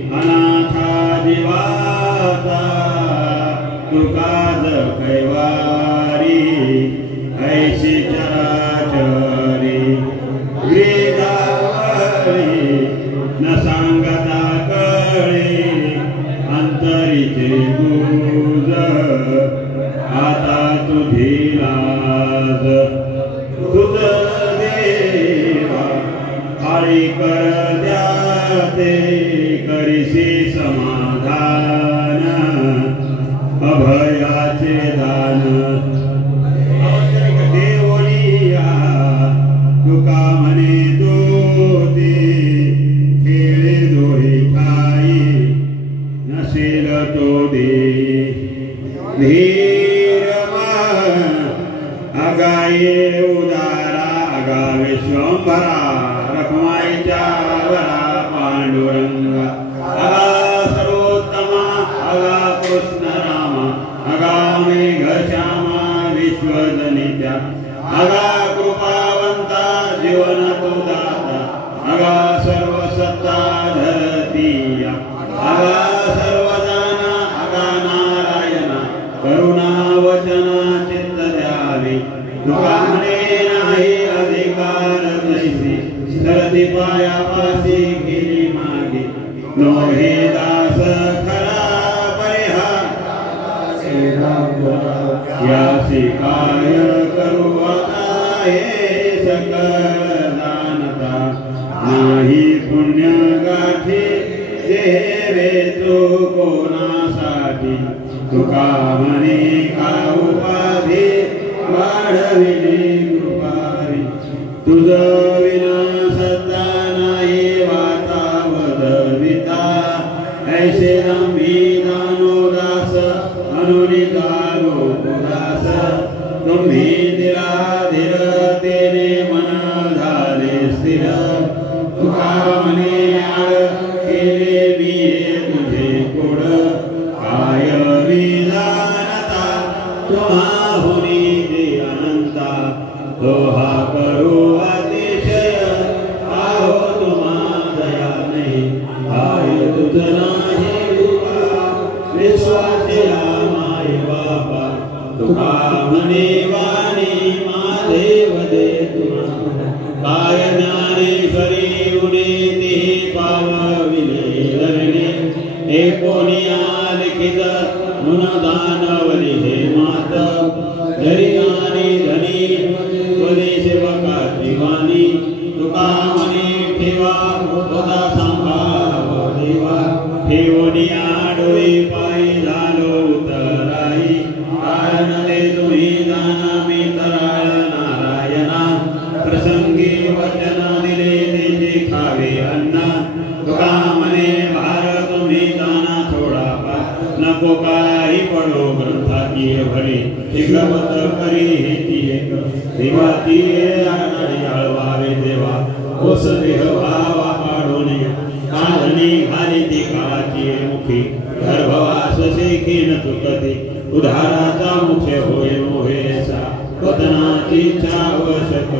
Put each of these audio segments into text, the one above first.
अनाथा जीवाता तुकाज कैवारी ऐशी चराचरी वेदावरी न सांगता कळे अंतरीचे गुज आता तुझी लाज तुझ देवा आळी कर द्याते करिसी समाधान अभयाचे दान देवळिया तुका म्हणे तोते खेळे दोहे ठाई नसेल तो दे अगाये उदारा अगा विश्वंभरा रखमाईच्या वरा पांडुरंगा अगा सर्वोत्तमा अगा कृष्ण रामा अगा मेघ श्यामा विश्वजनित्या अगा कृपावंता जीवन तुदाता अगा सर्व सत्ता धरतीया अगा सर्वदाना अगा नारायणा करुणा वचना चित्त द्यावे तुका म्हणे नाही अधिकार तैसी सरती पायापाशी गेली मागे नो हे दास खरा परिहार यासी काय करू आता हे सकल दानता नाही पुण्य गाठी देवे तो कोणासाठी तुका म्हणे का उपाधी वाढविली कृपारी तुझ विना सत्ता नाही वाता वदविता ऐसे नम्ही दानोदास अनुनिकालो उदास तुम्ही दिला धीरतेने मन झाले स्थिर तुका म्हणे आळ केले बिये तुझे कोड काय विधानता तुम्हा हुनी दे अनंता दोहा करू अतिशय आहो तुम्हा दया नाही आय तुझ नाही कृपा विश्वासिया माय बापा तुका म्हणे वाणी महादेव दे तुला काय ज्ञानेश्वरी उणे ते पावविले धरणे हे कोणिया लिखित मुन दानवली हे मात जरिगानी धनी स्वदेशवका दिवानी तुका म्हणे ठेवा होता सांभाळ देवा ठेवनिया डोळे पायी झालो उतराई कारण ते तुम्ही दाना मी तराळ नारायणा प्रसंगी वचन दिले तेचे खावे अन्ना तुका म्हणे भार तुम्ही दाना थोडा नको काही पडो ग्रंथाची भरे शिकवत करी हेती एक देवाची हळवावे देवा ओस देह भावा पाडून काढणी घाली ती काळाची मुखी गर्भवास शेखी न चुकते उधाराचा मुख्य होय मोहेसा वतनाची आवश्यक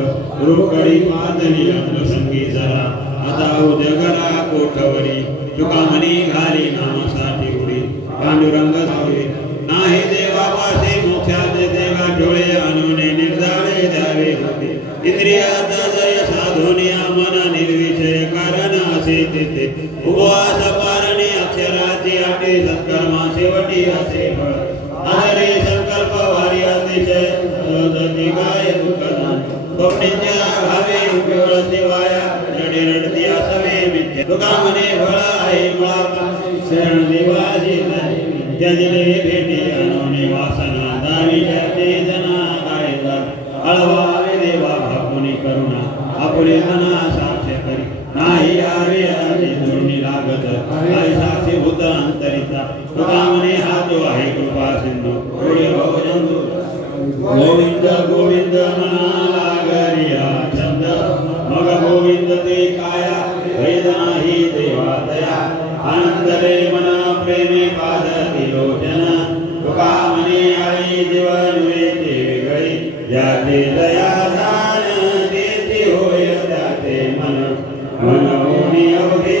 रोकडी पातळी अंगसंगी जरा आता उद्योगरा कोठवरी तुका म्हणी घाली नामासाठी उडी पांडुरंग धावले नाही देवापासे मोक्षाचे देवा डोळे आणून निर्धाळे द्यावे होते इंद्रियात जय साधुनिया मन निर्विषय कारण असे तेथे उपवास पारणे अक्षराची आटे सत्कर्मा शेवटी असे फळ आदरे संकल्प वारी अतिशय सहजती गाय दुःखदान स्वप्नेच्या भावे उपयोग सेवाया रडे रडती असवे मिथ्या तुका म्हणे फळ आहे मुळा शरण देवाची त्यादिले भेटी अनोनी वासना दावी जाते जना गायला हळवावे देवा भाकुनी करुणा आपुले मना साक्ष करी नाही आवे आले दुर्नी लागत आई साक्षी भूत अंतरिता तुका म्हणे हातो आहे कृपा सिंधू गोडे भवजंतु गोविंद गोविंद मना लागरिया छंद मग गोविंद ते काया वेद नाही देवा दया आनंदले मना प्रेमी पाद तिलोचन तुका म्हणे आई जीवन वेते वेगळी ज्याचे दया दान देते होय त्याचे मन मन होणी अवघे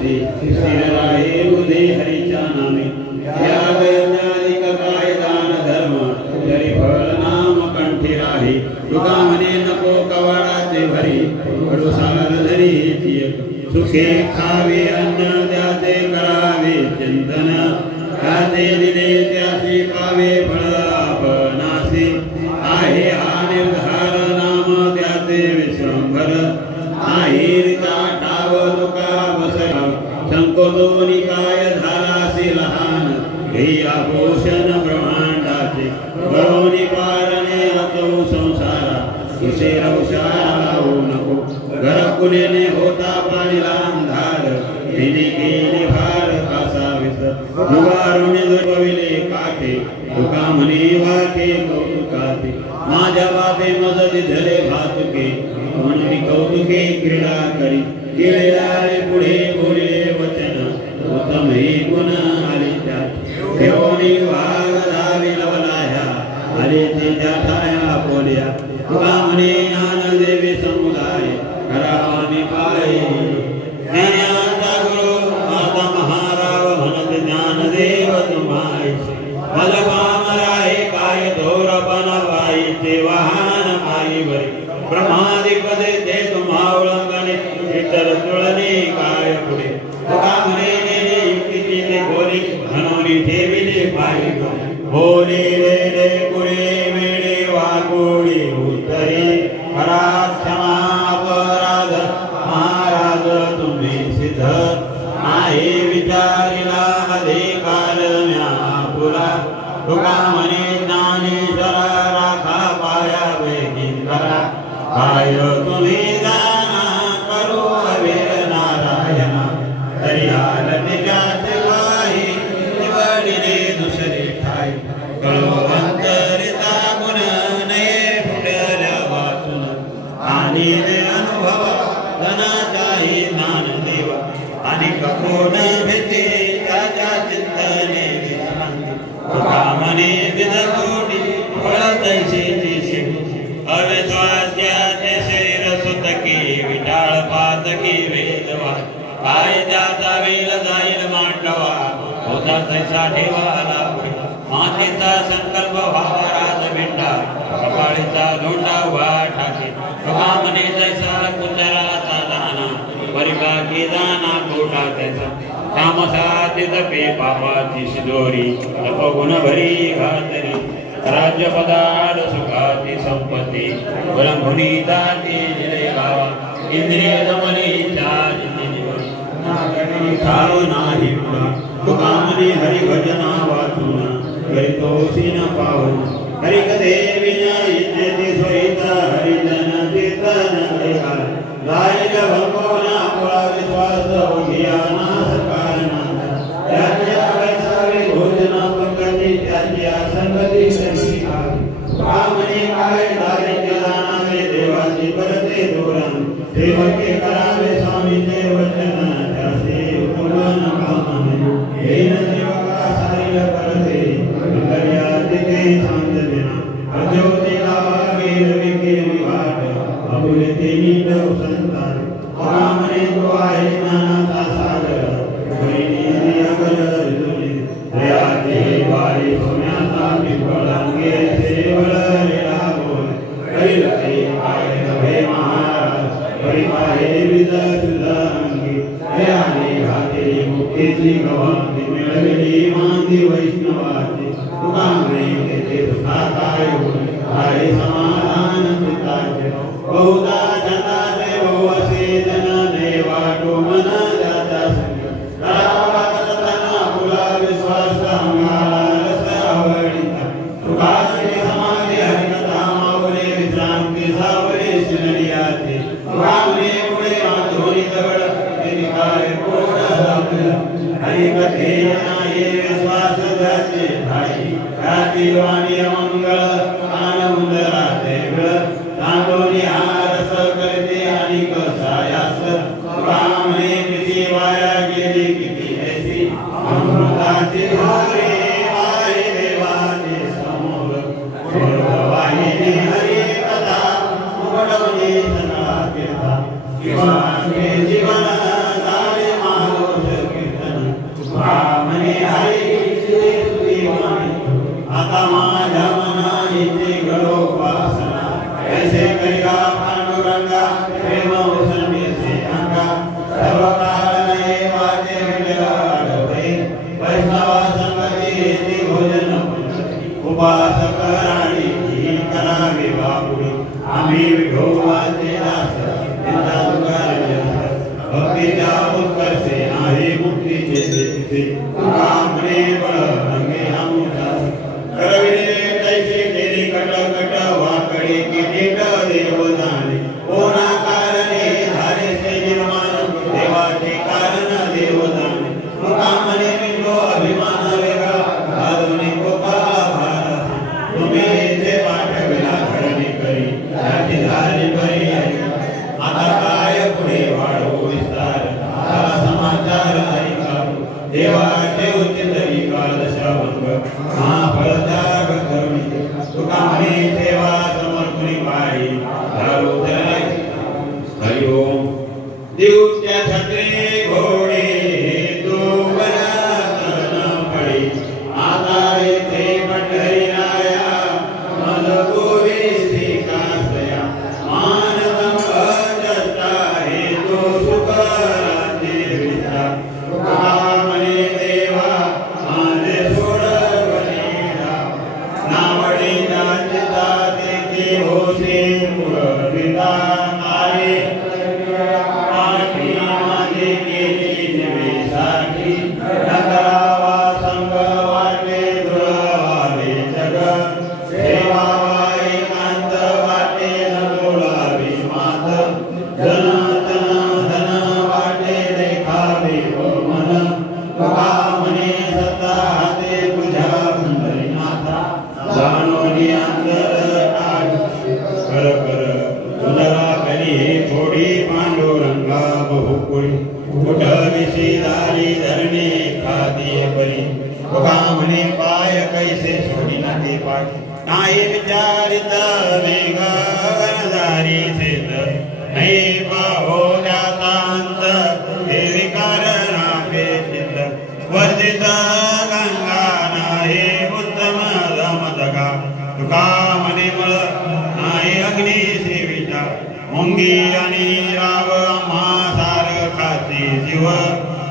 जैसे स्थिर राहे बुधे हरीच्या नामे याग यज्ञाधिक काय दान धर्म जरी फळ नाम कंठी राहे तुका म्हणे नको कवाडाचे भरी कडुसार धरी सुखे खावे अन्न त्याचे करावे चिंतन त्याचे दिले त्याचे पावे फळ आपणासे आहे हा निर्धार नाम त्याचे विश्वंभर आहे रिता ठाव तुका बसला संकोचोनी काय झालासे लहान हे आभूषण ब्रह्मांडाचे गरोनी पारणे अतो संसारा उशीर उशारा लावू नको घर कुलेने होता पाणीला अंधार हिने केले भार कासाविस दुवारुणे जपविले काठे तुका म्हणे वाके कौतुकाचे माझ्या बाबे मज दिधले भातुके म्हणून कौतुके क्रीडा करी केले पुढे बोले वचन उत्तम हे गुण आले त्यात ठेवणी वाघ धावी लवलाया आले ते जाठाया बोल्या तुका म्हणे आनंद देवी समुदाय करावाने पाये ज्ञानाचा गुरु माता महाराव म्हणत ज्ञानदेव तुम्हाय मलपामराय काय धोरपण वाईचे वाहन माईवरी ब्रह्मादिपदे ते तुम्हा उल्लंघने इतर तुळणे काय पुढे तुका म्हणे युक्तीची ते बोली म्हणून ठेविले पायी बोले रे कुळे वेडे वागोळी उत्तरे पराक्षमा अपराध महाराज तुम्ही सिद्ध आहे विचारिला अधिकार म्यापुरा तुका म्हणे ज्ञानेश्वरा राखा पाया वेगी करा काय तुम्ही जाना करू अवेर नारायणा तरी आलते जात काही निवडिले दुसरे ठाई कळो अंतरिता गुण नये फुटल्या वाचून आणि अनुभव धनाचाही ज्ञानदेव आणि कपोन भेटे त्याच्या चिंतने विश्रांती तुका म्हणे विदकोटी फळतैसेची शिव अविश्वास्याचे शरीर सुतकी विटाळ पातकी वेदवा काय त्याचा वेल जाईल मांडवा होता तैसा ठेवाला मातेचा संकल्प व्हावा राज भेटा कपाळीचा धोंडा उभा ठाके तुका म्हणे तैसा कुंजराचा दाना परिभागी दाना कोटा त्याचा तामसातीत पे पापाची शिदोरी तपगुण भरी घातरी राज्यपदाड सुखाची संपत्ती वरंभुनी दाटी जिले गावा इंद्रिय दमनी ठाव नाही तुका म्हणे हरिभजना वाचून करितोषी न पावन हरिकथे विना इच्छेते सोयिता हरिजन कीर्तन ऐका गायन भगवाना पुरा विश्वास होगिया नास कारणा त्याच्या वैसावे भोजना पंकती त्याच्या संगती संगीता कामने काय दारिद्र्य दानावे देवाची परते धोरण सेवके करावे स्वामीचे वचन त्याचे उपवन कामने येन सेवका सारील परते कल्यातिते सांजना अज्योति लावा वीर विकेरी वाट अबुलते नीट संतान कामने तो आहे ज्ञानाचा सागर वैनी अगर ऋतुनी दयाचे वारी सोन्याचा पिंपळांगे सेवळ रेला बोल कैलते आय नभे महाराज परिपाहे विद सुधांगी दयाने घातेली मुक्तीची गवांगी मिळविली मांदी वैष्णवाची तुका म्हणे ते सुखा काय होईल आहे समाधान चित्ताचे बहुधा जनाचे बहुअसे जन देवाटो मन जाता संग करावा करताना फुला विश्वास अंगाला रस आवडीचा तुकाचे समाधी हरिकथा मावले विश्रांती सावले शिनडियाचे तुका म्हणे पुढे माधोरी दगड ते काय कोण हरिकथे ये विश्वास जाचे भाई त्याची वाणी मंगळ आनंद राहते तांडोनी हारस करते आणि कसायास कामने किती वाया गेली किती ऐसी अमृताची धारे आहे देवाचे समोर वाहिनी हरी कथा उघडवली सदा कीर्ता जीवन झाले माधुर उत्कर्षे नाही मुक्तीचे तिथे तुका म्हणे बळ रंगे आमुचा करविले तैसे तेरी कट कट वाकडे किनीट देव जाणे कोणा कारणे धारे से निर्माण देवाचे कारण देव जाणे तुका म्हणे मिलो अभिमान वेगळा घालून कोपा भार तुम्ही जे पाठविला घडणी करी त्याची झाली बरी आता काय पुढे वाढवू विस्तार समाचार ऐका देवाचे उचित काल श्रवण महाफलदाग करुणी तुका म्हणे सेवा समर्पणी पायी धारू धराय हरि ओम देवच्या छत्रे घोडे तो वरात न पडे आता येथे पंढरी राया मन गोविंदी कासया मानव अजता हे तो सुखाचे विचा तुका म्हणे देवा माझे सोड बनेला नावडी जाता तेथे होते पुरविता आहे पाठी माझे केली निवेसाठी नकरावा संग वाटे दुरावे जग सेवावा एकांत वाटे न बोलावे मात जन धन वाटे देखावे मन तुका म्हणे सत्ता हाते तुझ्या पंढरीनाथा जाणोनी अंतर टाक कर कर तुझरा कली थोडी पांडुरंगा बहुकुळी कुठ विषयदारी धरणे खाती परी तुका म्हणे पाय कैसे सोडी नाते पाठी नाही विचारित वेगदारी सेत नाही पाहो त्याचा अंत हे विकार नापे चित्त वर्जित गंगा नाही उत्तम दमदगा तुका म्हणे मळ नाही अग्नी सेविता मुंगी आणि राव आम्हा सार खाते जीव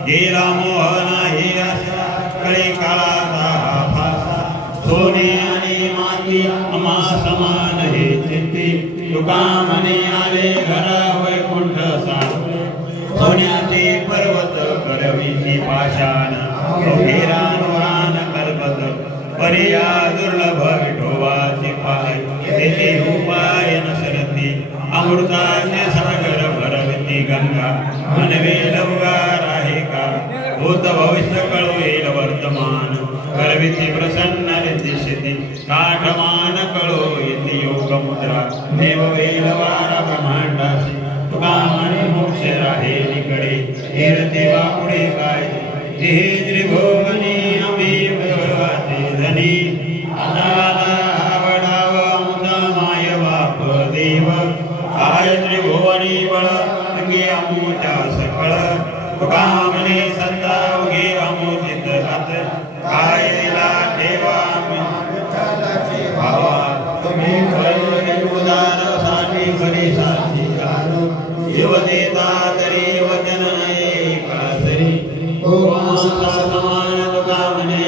गेला मोह नाही अशा कळी काळाचा फासा सोने आणि माती आम्हा समान हे चित्ती तुका म्हणे आले घरा वैकुंठ सार सोन्याचे पर्वत करविती पाषाण घेरानुरान कल्पत पर्या दुर्लभ विठोबाचे पाय तेथे उपाय नसरती अमृताचे सागर भरविती गंगा मनवेल उगार आहे का भूत भविष्य कळू येईल वर्तमान करविती प्रसन्न दिशती काठमान कळू येते योग मुद्रा देव वेल वारा ब्रह्मांडाशी तुका म्हणे मोक्ष राहे निकडे कीर्ती वापुढे काय हे त्रिभुवनी आम्ही भगवाचे धनी आता वडाव अमुता माय बाप देव काय त्रिभुवनी बळ अंगे अमुच्या सकळ तुका म्हणे सत्ता उगे अमुचित हात काय दिला ठेवा भावा तुम्ही उदार साठी खरी साथी जीव देता तरी वचन कासरी समान तुका म्हणे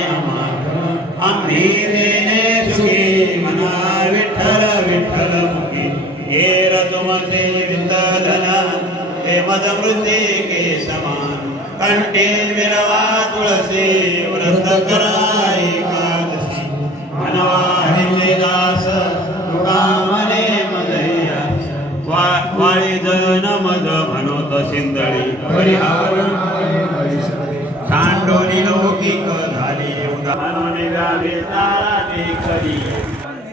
आम्ही देणे सुखी मना विठ्ठल विठ्ठल मुखी घेर तुमचे विंदधन हे मदमृते के समान कंठे मिरवा तुळसी व्रत करा एकादशी मनवा हिंदे दास तुका म्हणे मदया वाळी जन मद म्हणोत सिंदळी परिहार सांडोनी लौकिक झाली उदाहरणे गावे ताराने करी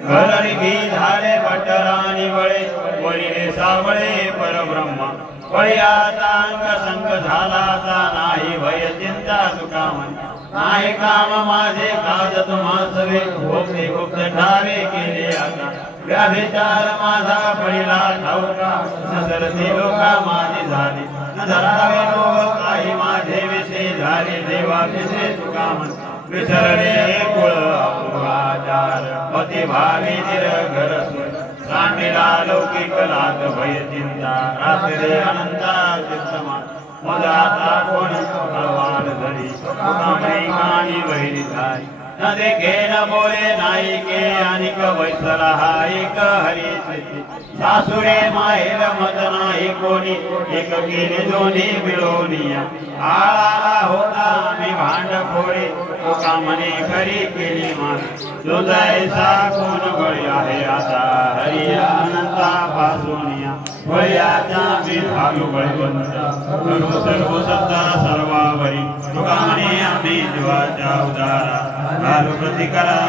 घरी घी झाले भटराणी बळे वळीने सावळे परब्रह्म वळ्याचा अंग संग झालाचा नाही भय चिंता तुका म्हणे नाही काम माझे काज तुम्हासवे गुप्ते गुप्त ठावे केले आता व्याभिचार माझा पडिला ठाऊका नसरते लोका माझी झाली न धरावे लोक काही माझे विषय झाले देवा विषय तुका म्हणे विसरले कुळ अपूर्वाचार पती भावी निरघर सांडिला लौकिक लाग भय चिंता रात्री अनंता चित्तमा मदाता कोण कळवाल धरी कानी वैरी झाली न देखे न बोले नाही के अनिक वैसला हा एक हरी सासुरे माहेर मत नाही कोणी एक केले दोन्ही मिळवनिया आळाला होता मी भांडखोरी तुका म्हणे खरी केली मान तुझायचा कोण बळी आहे आता हरी अनंता पासूनिया बळ्याचा मी भालू बळवंता करू सर्व सत्ता सर्वावरी तुका म्हणे आम्ही जीवाच्या उदारा भालू प्रतिकारा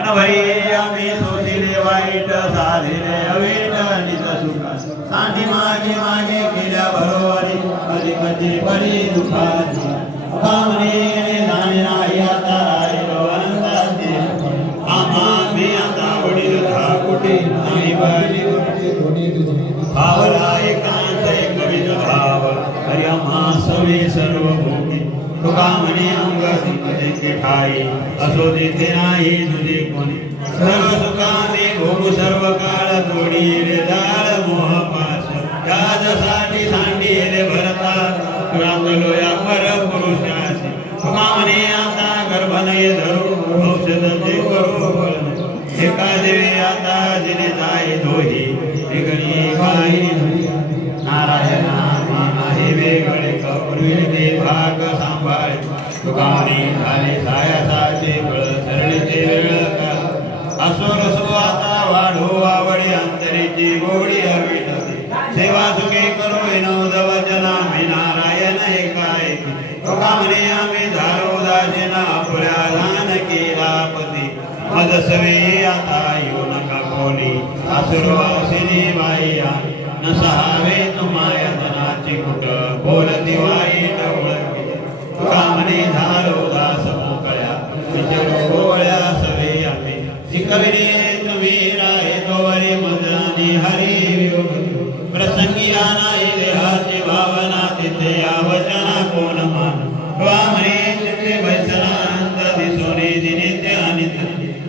आम्ही सोशिले वाईट साधिले अवीट निज सुखा सांडी मागे मागे केल्या बरोबरी कधी कधी बरी दुखाची कामने जाणे नाही आता राहिलो अनंताचे आम्हा मी आता वडील ठाकुटे नाही बळी भावला एकांत एक विध भाव हरी आम्हा सवे सर्व भोगी तुका म्हणे अंग सिंह ठाई असो देते नाही तुझे कोणी सर्व सुखाने भोगू सर्व काळ तोडी रे जाळ मोह पास त्यासाठी सांडी रे भरता रांगलो या पर पुरुषासी तुका म्हणे आता गर्भ नये धरू औषध ते करू एका देवी आता जिने जाय दोही वेगळी काही नारायणा आहे वेगळे कपूर्वी ते भाग सांभाळ तुकाने झाले सायासाचे बळ सरळीचे वेळ असोर सुवाता वाढो आवडी अंतरीची गोडी अविटते सेवा सुखे करो विनोद वचना मी नारायण हे काय तुकाने आम्ही झालो दासेना आपल्या दान केला पती मदसवे आता येऊ नका बोली असुरवासिनी बाईया न सहावे तुम्हाया धनाची कुट बोलती वाईट ओळखी तुका म्हणे झालो दास मोकळ्या विचार गोळ्या सवे आम्ही शिकविले तुम्ही राहे तोवरी मजनी हरी वियोग प्रसंगी नाही देहाची भावना तिथे या वचना कोण मान तुका म्हणे चित्ते वैसनांत दिसोने दिनित्य अनित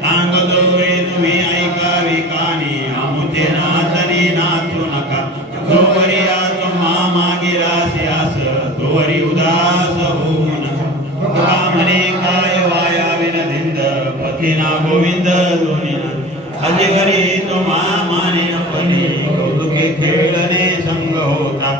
सांगतो वे तुम्ही ऐकावी कानी आमुचे नाचनी नाचू नका तोवरी तुम्हा मागे रासियास तोवरी उदास होऊ नका तुका म्हणे काय वाया विनधिंद पतीना गोविंद दोनिना अजिघरी तुम्हा माने पणे कौतुके खेळणे संग होता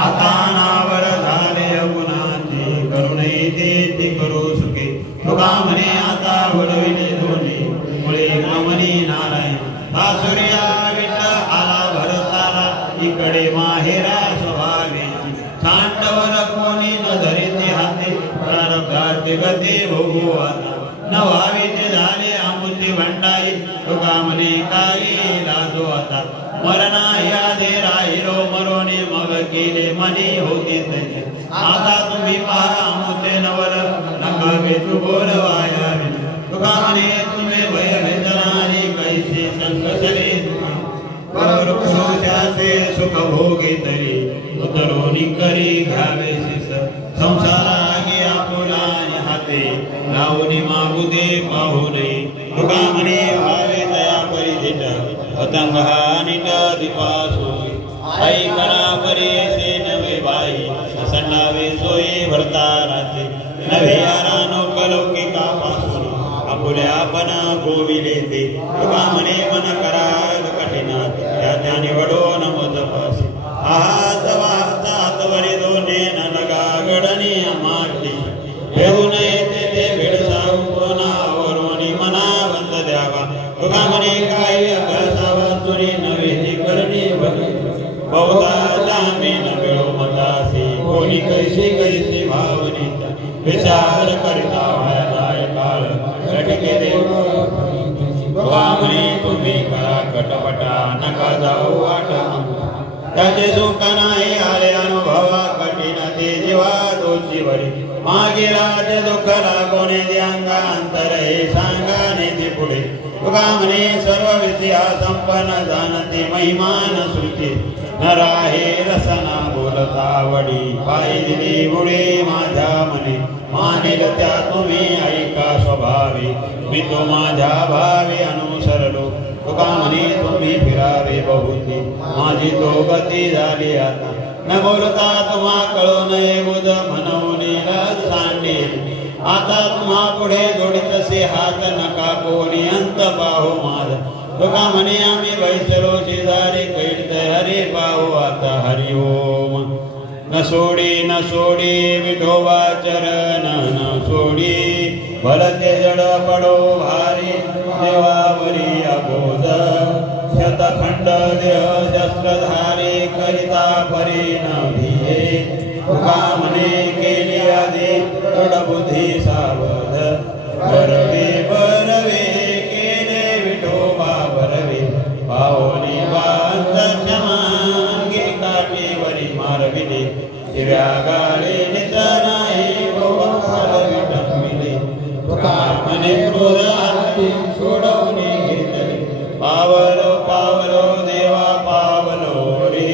आता नावर झाले गुणाची करुणे ते करू सुखे तुका म्हणे आता वडविले दोन्ही मुळे गमनी नारायण सासुर्या विट आला भरताला इकडे माहेरा स्वभावेची सांडवर कोणी न धरीते हाते प्रारब्धाचे गती भोगू आता न व्हावीचे झाले आमुची भंडाई तुका म्हणे काही लाजो आता मरणा या दे राहिलो मरोने मग केले मनी होते त्याचे आता तुम्ही पहा आमुचे नवल नका घेतू बोलवाया तुका म्हणे तुम्ही भय भेदनारी कैसे संकसले पुरुषाचे सुख भोगे तरी उतरोनी करी घ्यावे शिस संसारागी आपुला हाते लावणी मागू दे पाहू नये तुका म्हणे भावे तया परिधिट पतंग हा निट दिपासो आई कणा परी से नवे बाई संडावे सोयी भरताराचे नवे आरानो कलौकिका पासून आपुल्या आपण गोविले ते तुका म्हणे मन कराल कठीणा त्याने वडो नमोद पासी आहात वाहतात वरी दोने न लगा गडणी मागली घेऊन येते ते भेड साऊ कोणावरोनी मना बंद द्यावा तुका म्हणे काय अभ्यासावा तुरी नवे ती करणी बहुधा जामीन मिळो मतासी कोणी कैसी कैसी भावनीचा विचार करिता व्हायलाय काळ लटके देव म्हणे तुम्ही करा कटपटा नका जाऊ वाट त्याचे सुख नाही आले अनुभवा कठीण ते जीवा दोची वरी मागे राज दुःख लागोने द्यांगा अंतर हे सांगा नेते पुढे तुका म्हणे सर्व विद्या संपन्न जाणते महिमान सुचे न राहे रसना बोलता वडी पायी दिली बुडे माझ्या मने मानेल त्या तुम्ही ऐका स्वभावे मी तो माझ्या भावे अनुसरलो तुका म्हणे तुम्ही फिरावे बहुती माझी तो गती झाली आता न बोलता तुम्हा कळू नये बुध म्हणून सांडे आता तुम्हा पुढे जोडीतसे हात नका कोणी अंत पाहू माझ तुका म्हणे आम्ही बैसलो शेजारी कैत हरी पाहू आता हरि ओम न सोडी विठोबा चरण न सोडी भलते जड पडो भारी देवावरी अबोध शतखंड देह शस्त्रधारी करिता परी न भिये तुका म्हणे केली आधी दृढ बुद्धी सावध बरवे केले विठोबा बरवे पावनी बांध क्षमांगी काठीवरी मारविले शिव्या गाळे नित नाही गोपालविले तुका म्हणे क्रोध हाती सोडवणे घेतले पावलो देवा पावलो रे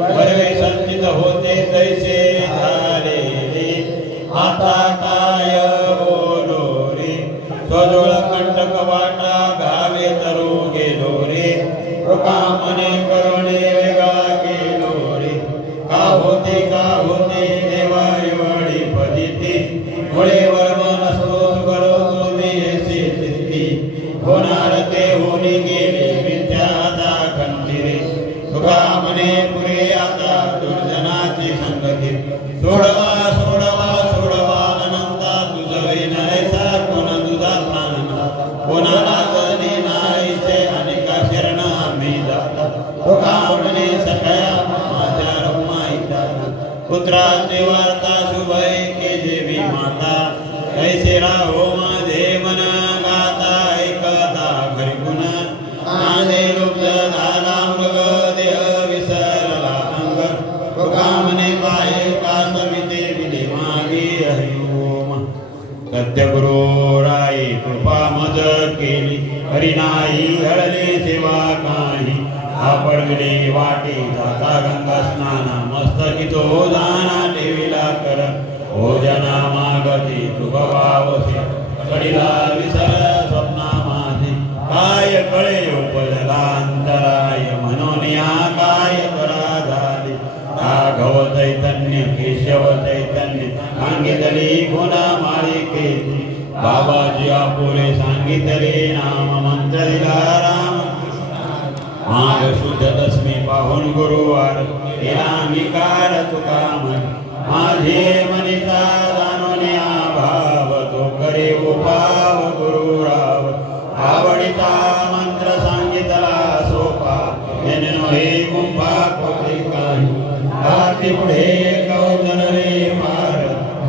बरवे संचित होते तैसे झालेले आता काय बोलो रे स्वजोळ कंटक वाटा गावे तरू गेलो रे कृपा मने करुणे वेगा गेलो रे का होते देवा एवढी पदिती मुळे वर्मन स्तोत करो देसी सिद्धी होणार ते होनी गेले विद्याता खंडिरे तुका मने पुरे आता दुर्जनाची संगती सोडवा अनंता तुझ विनयसा कोण तुझा प्राण कोणाला जने नाहीसे अनेका शरण आम्ही जाता तुका मने सखया माझ्या रमाईता पुत्राची वार्ता शुभय के देवी माता कैसे राहो माझे मन गाता ऐकता घरी गुण नादे लुप्त झाला मृग देह विसरला अंग तुका म्हणे पाहे का समिते विले मागे हरिओम सत्यगुरु राई कृपा मज केली हरी नाही हळले सेवा काही आपडले वाटे जाता गंगा स्नाना मस्तकी तो जाना देवीला कर भोजना मागती तुभवावसे कडीला विसर स्वप्ना माझे काय कळे उपजला अंतराय म्हणून या काय करा झाले राघव चैतन्य केशव चैतन्य सांगितले गुणा माळिकेची बाबाजी आपुले सांगितले नाम मंत्र दिला राम माघ शुद्ध दशमी पाहून गुरुवार केला अंगीकार तुका माझे मनिता जाणून भाव तो करे उपाव गुरुराव आवडिता मंत्र सांगितला सोपा जनो हे कुंभा कोटी काही हाती पुढे कौतन रे मार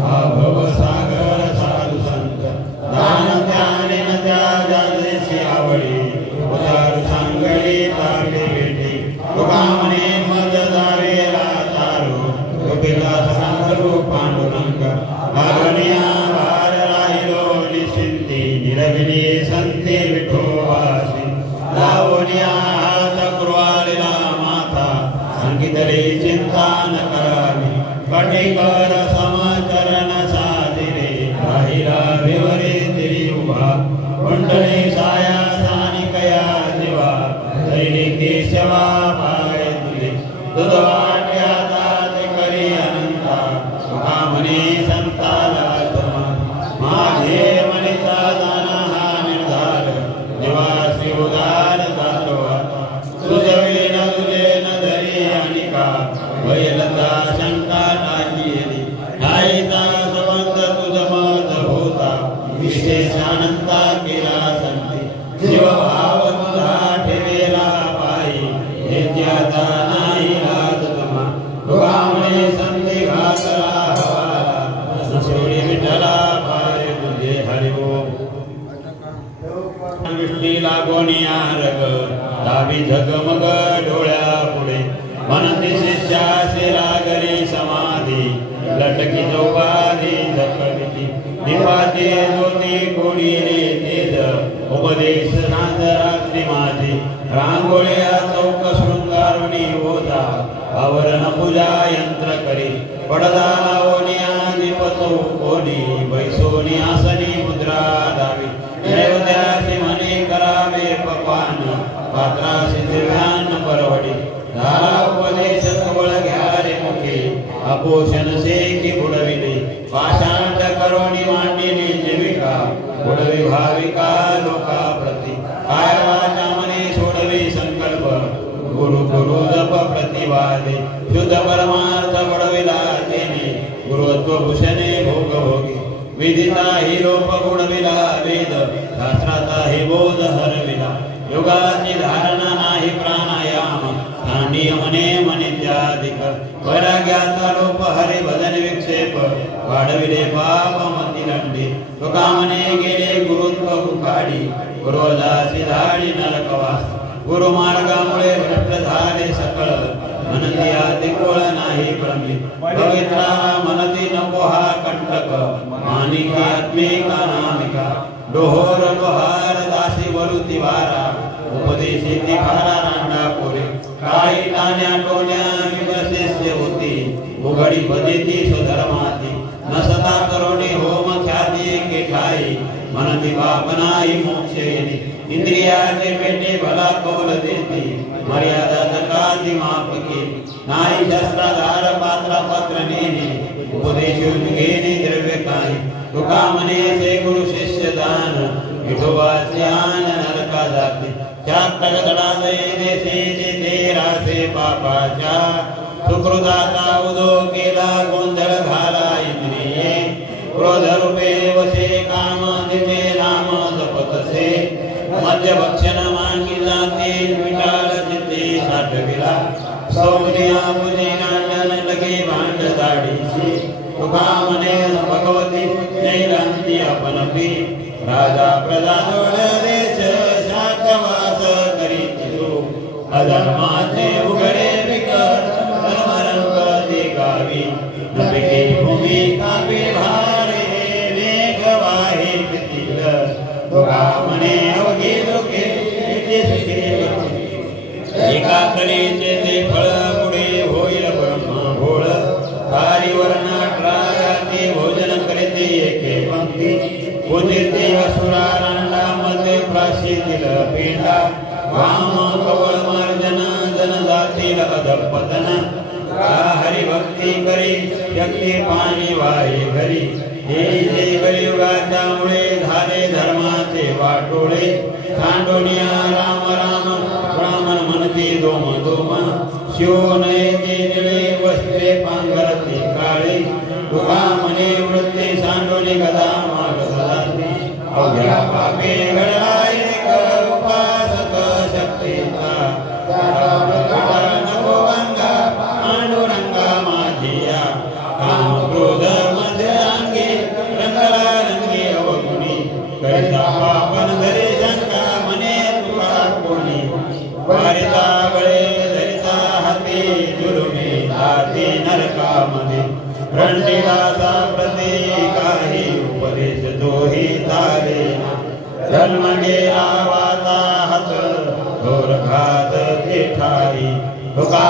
हा भव सागर साधू संत दान त्याने न त्या जाजेची आवडी उदार सांगली ताबे भेटी तुका म्हणे मद जावेला तारू गोपिका सांगरू पांडुरंग भावनिया भार राहिलो निश्चिंती निरविली संती विठोबाशी लावनिया हात कृवालिला माता सांगितले चिंता न करावी कटिकर समाचरण साधिरे राहिला विवरे तिरी उभा कुंडली साया स्थानिकया दिवा दैली केशवा पाय दिले दुधवाट्या दात करी अनंता सुखा म्हणे संताला माझे मनिता जाना हा निर्धार निवासी उदार जातो तुझे न धरी अनिका वैलता शंका टाकीली नाहीता संबंध तुझ मत होता विशेषानंता केला संती जीव भाव तुझा ठेवेला पायी ज्याचा नाही राज तुम्हा तुका म्हणे संधी घातला हवाला सोडी विठला पाय तुझे हरिओम विष्णी लागोनी आरग दावी झगमग डोळ्या पुढे मनती शिष्यासे लागली समाधी लटकी चौपाधी झकविती निपाती ज्योती कोणी रे तेज उपदेश नाद रात्री माझी रांगोळ्या चौक शृंगारुणी होता आवरण पूजा यंत्र करी पडदा लावणी दीपतो कोणी बैसोनी आसनी मुद्रा दावी नैवेद्यासी म्हणे करावे पक्वान पात्रासी दिव्यान परवडी झाला उपदेश कवळ घ्या रे मुखे अपोषण से की बुडविले पाषांड करोणी मांडिली जीविका बुडवी भाविका लोका प्रती काय वाचा म्हणे शुद्ध परमार्थ पडविला तेने गुरुत्व भूषणे भोग भोगी विदिता हि लोप गुणविला वेद शास्त्राचा हि बोध हरविला योगाची धारणा नाही प्राणायाम दांडी मने मनित्याधिक वैराग्याचा लोप हरि भजन विक्षेप वाढविले पाप मती लंडी तुका मने गेले गुरुत्व कुकाडी गुरुदासी धाडी नरकवास गुरु मार्गामुळे भ्रष्ट झाले सकळ मनती आदि कोळ नाही प्रमी पवित्रा मनती नको हा कंटक मानिकी आत्मिका नामिका डोहोर लोहार दासी वरुती वारा उपदेशी ती खारा रांडा पोरे काही टाण्या टोण्या विप्रशिष्य होती उघडी बदिती स्वधर्माती नसता करोडी होम ख्याती के ठाई मनती बापनाई मोक्ष येणे इंद्रियाचे पेटे भला कौल देती मर्यादा तकाती माप के नाही शस्त्राधार पात्र पत्र नेने उपदेश घेणे द्रव्य काही तुका मने से गुरु शिष्य दान विठोबास्यान नरका जाते त्यागडा देशे ते रासे पापाच्या सुकृताचा उदो केला गोंधळ घाला इंद्रिये क्रोध रूपे वसे काम दिते नाम जपतसे मध्य भक्षण मांगी जाते विटाळ चित्ते साठविला सौनिया मुझे नांडन लगे भांड दाढीची तुका मने भगवती जैलांती आपण पी राजा प्रजा देश शाकवास करीत तू अधर्माचे उघडे विकट धर्मरंग दिगावी नपिके भूमी कापे भारे मेघ वाहे कितील तुका मने अवघे लोके एका कलेचे ते फळ पुढे होईल ब्रह्म भोळ कारी वर्ण अठराते भोजन करीते एके पंक्ती उदिते असुरा रांडा मध्ये प्राशीतील पेंडा वाम कवळ मार्जन जन जातील अधपतन हरि भक्ती करी शक्ती पाणी वाहे घरी हे जे कलियुगाच्या मुळे झाले धर्माचे वाटोळे सांडोनिया राम राम ब्राह्मण म्हणते दोम दोम शिव नयते निळे वस्त्रे पांघरते काळे तुका मने वृत्ती सांडोनी गदा मागत जाते अवघ्या पापे घडला एक उपासक शक्तीचा नको अंगा पांडुरंगा माझिया काम क्रोध मध्ये अंगे रंगला रंगी अवगुणी करिता पापन धरे शंका मने तुका कोणी वारिता गळे धरिता हाती जुलुमे जाते नरकामध्ये रणदिलासा प्रतीकाही उपदेश तोही तारे जन्म गेला वाता हात घोर घात ते ठाई तुका